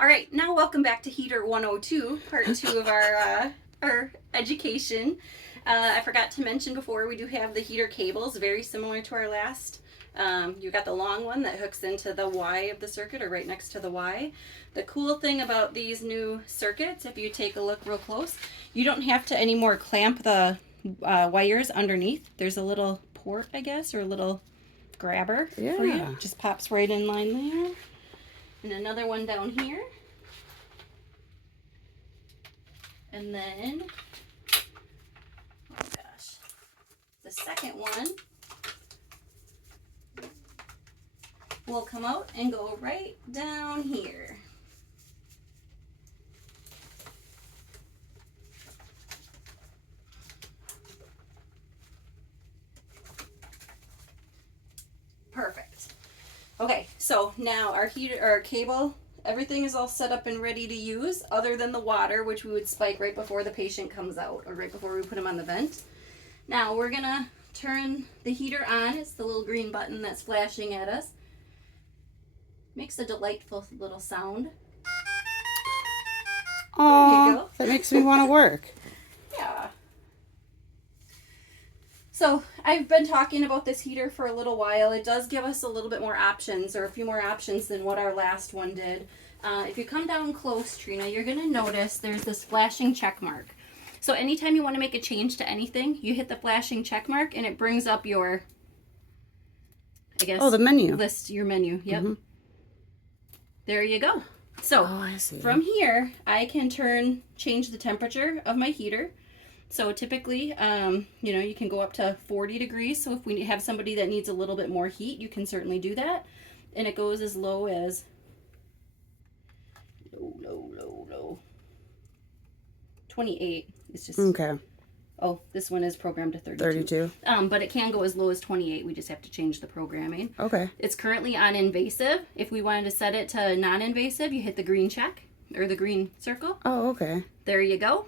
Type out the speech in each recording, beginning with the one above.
All right, now welcome back to Heater 102, part 2 of our education. I forgot to mention before, we do have the heater cables, very similar to our last. You got the long one that hooks into the Y of the circuit, or right next to the Y. The cool thing about these new circuits, if you take a look real close, you don't have to anymore clamp the wires underneath. There's a little port, I guess, or a little grabber for you. Just pops right in line there. And another one down here. And then, oh gosh, the second one will come out and go right down here. Perfect. Okay, so now our heater, our cable, everything is all set up and ready to use, other than the water, which we would spike right before the patient comes out, or right before we put him on the vent. Now we're gonna turn the heater on. It's the little green button that's flashing at us. Makes a delightful little sound. Oh, that makes me want to work. Yeah. So I've been talking about this heater for a little while. It does give us a little bit more options, or a few more options than what our last one did. If you come down close, Trina, you're going to notice there's this flashing check mark. So anytime you want to make a change to anything, you hit the flashing check mark and it brings up your, I guess, the menu. List your menu. Yep. Mm-hmm. There you go. So I see. From here, I can change the temperature of my heater. So typically, you can go up to 40 degrees. So if we have somebody that needs a little bit more heat, you can certainly do that. And it goes as low as low 28. It's just okay. Oh, this one is programmed to 32. But it can go as low as 28. We just have to change the programming. Okay. It's currently on invasive. If we wanted to set it to non-invasive, you hit the green check or the green circle. Oh, okay. There you go.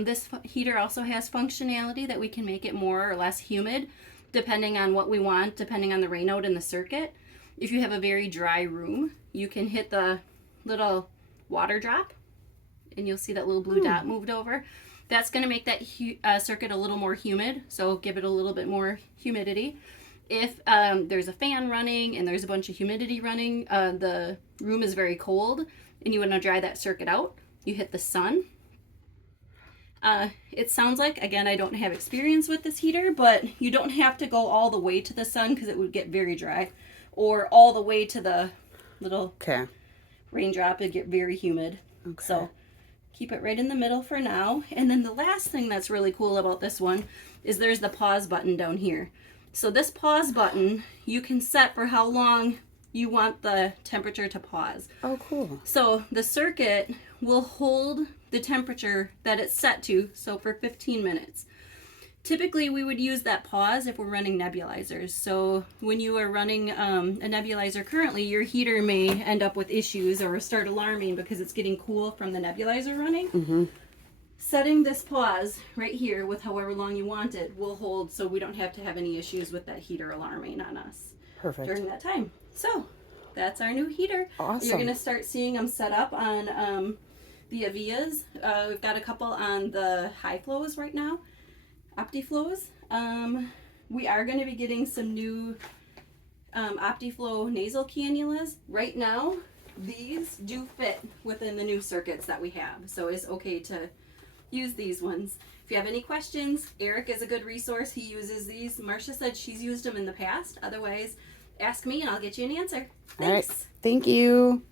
This heater also has functionality that we can make it more or less humid depending on what we want, depending on the rainout in the circuit. If you have a very dry room, you can hit the little water drop and you'll see that little blue dot moved over. That's going to make that circuit a little more humid, so give it a little bit more humidity. If there's a fan running and there's a bunch of humidity running, the room is very cold and you want to dry that circuit out, you hit the sun. It sounds like, again, I don't have experience with this heater, but you don't have to go all the way to the sun because it would get very dry, or all the way to the little raindrop. It'd get very humid. Okay. So keep it right in the middle for now. And then the last thing that's really cool about this one is there's the pause button down here. So this pause button, you can set for how long you want the temperature to pause. Oh, cool. So the circuit will hold the temperature that it's set to, so for 15 minutes. Typically, we would use that pause if we're running nebulizers. So when you are running a nebulizer currently, your heater may end up with issues or start alarming because it's getting cool from the nebulizer running. Mm-hmm. Setting this pause right here with however long you want it will hold, so we don't have to have any issues with that heater alarming on us. Perfect. During that time. So that's our new heater. Awesome. You're going to start seeing them set up on the Avias. We've got a couple on the high flows right now, OptiFlows. We are going to be getting some new OptiFlow nasal cannulas. Right now, these do fit within the new circuits that we have, so it's okay to use these ones. If you have any questions, Eric is a good resource. He uses these. Marcia said she's used them in the past. Otherwise, ask me and I'll get you an answer. Thanks. All right. Thank you.